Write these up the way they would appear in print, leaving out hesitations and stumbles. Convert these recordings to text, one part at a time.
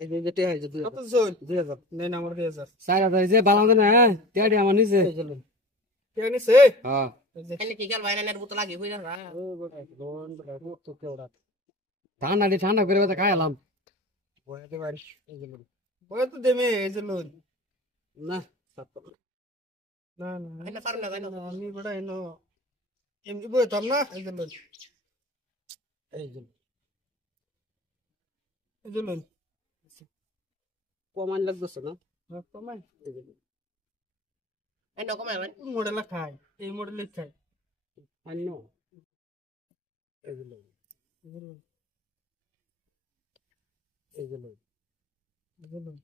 এই যে যেটা হয় যে কত জোন 2000 নেন আমার 2000 4000 যে বালাম না টিয়াডি আমার নিচে এই যে লোন কে নিছে হ্যাঁ এনে কি গেল ভাই না বুতলা লাগি হইরা না ও বড় লোন বড় তো কেওড়া ঠান্ডা করে তো খাইলাম বয়াতে বাড়ি এই যে লোন বয়া তো দেমে এই যে লোন না সাত না না এনে পারু না জানো আমি বড় এনো এমনি বইতাম না এই যে লোন এই যে এই যে লোন কমান লাগতেছে না কমান এই যে এনে কমাই ভাই মডেল খাই এই মডেল খাই অন্য এই যে লোন এই যে লোন এই যে লোন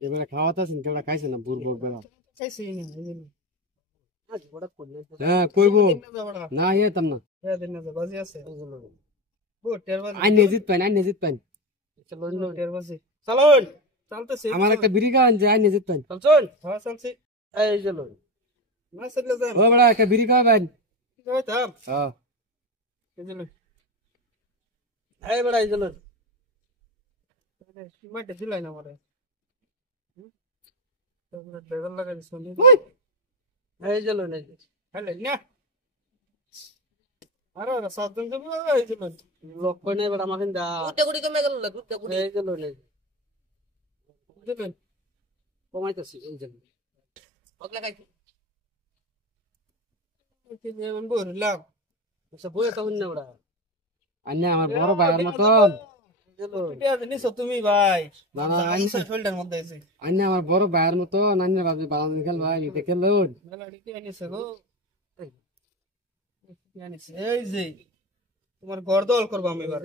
এবারে খাওয়াতাছেন কেমন খাইছেন না বুড় বেলা চাইছি না এই যে লোন আজ বড় কোনে হ্যাঁ কইব না এতাম না হ্যাঁ দিন না বাজি আছে এই যে লোন ও টের বাজি আই নেজিত পাইন চলো নো টের বাজি চালুন চলতেছে আমার একটা বিড়ি খাওয়ান যে আই নেজিত পাইন চলছুন হ্যাঁ চলছি এই যে লোন না চলে যান ও বড়া একটা বিড়ি খাওয়াবেন কি কইতাম হ্যাঁ এই যে লোন এই বড় এই যে লোন মাটি দিলাই না আমারে তারপরে ড্রাইভার লাগাই দিছ এই যে লোন এই হ্যালো না আরে সাতজন যাবে এই যে লোন লক্ষ্য নেই বড় আমাকে দা গুতে গুড়ি কমে গেল গুতে গুড়ি এই যে লোন এই যে লোন কমাইতেছি এই যে লোন ওগলা খাইছি কি যেমন বললাম আচ্ছা বইয়া তো না বড় আন্নে আমার বড় ভাইয়ের মতন তুমি ভাই না না আন্নে ফিল্ডের মধ্যে আছে আন্নে আমার বড় ভাইয়ের মতন আন্নে ভাবি বালান খেলবা এটা খেলুন মেলাডিতে আনিছে গো এই যে তোমার গর্দল করব আমি এবার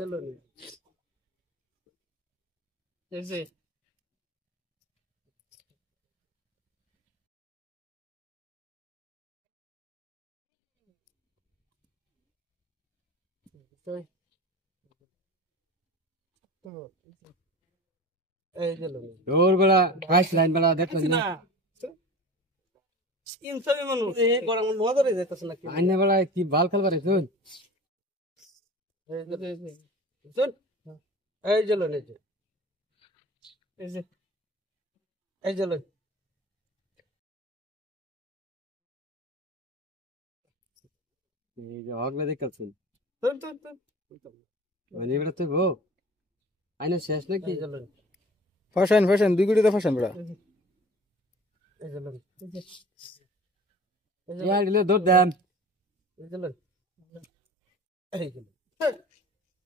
এই যে এই যে ওর বেলা খাইছ লাইন বেলা দেখতেন না ইনসানি মানুষ এই গরম মজারে যাইতাছ না কি আন্নে বেলা কি বাল খেলবার শুন এই যে শুন এই যে লোন এই যে এই যে এই যে লোন এই যে হগলে দেখতেছেন শুন শুন শুন মানে বেটা তুই গো আইনে শেষ নাকি এই যে লোন ফ্যাশন 2 কোটি তো ফ্যাশন বড়া এই যে লোন ইয়া দিলে দৌড় দেন এই যে লোন এই যে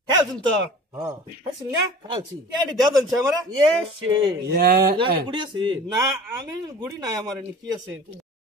খেলছেন তো হ্যাঁ খেলছেন না খেলছি এডি দেন ছে আমারে ইয়েস ইয়া গুড়ি আছে না আমি গুড়ি নাই আমার কি আছে